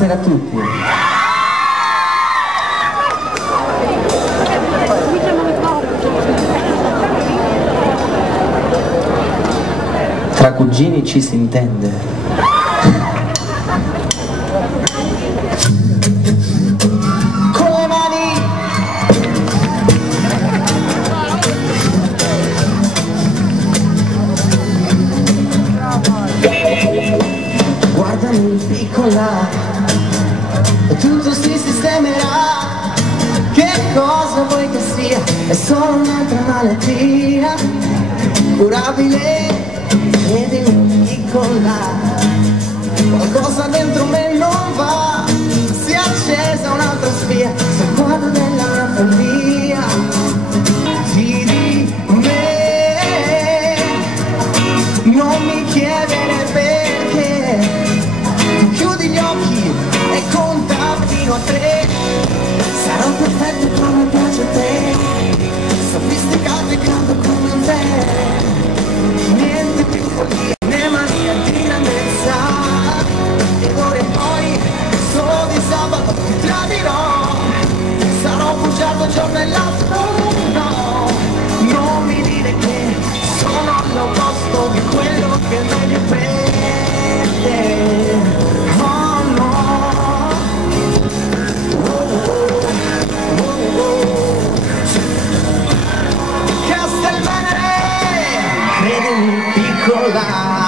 Buonasera a tutti. Tra cugini ci si intende. Guardami piccola, tutto si sistemerà. Che cosa vuoi che sia? È solo un'altra malattia curabile. Credimi piccola, qualcosa dentro me non va. Si è accesa un'altra spia sul quadro della mia follia. Fidi me, non mi chiedere perché. Chiudi gli occhi e conta fino a 3. Sarò perfetto come piace a te, sofisticato e caldo come te. Niente più follia né mania di grandezza. E ora e poi solo di sabato ti tradirò. Sarò bugiardo giorno e l'altro no. Non mi dire che sono all'opposto di quello che è meglio per te. Castelvenere, credimi piccola.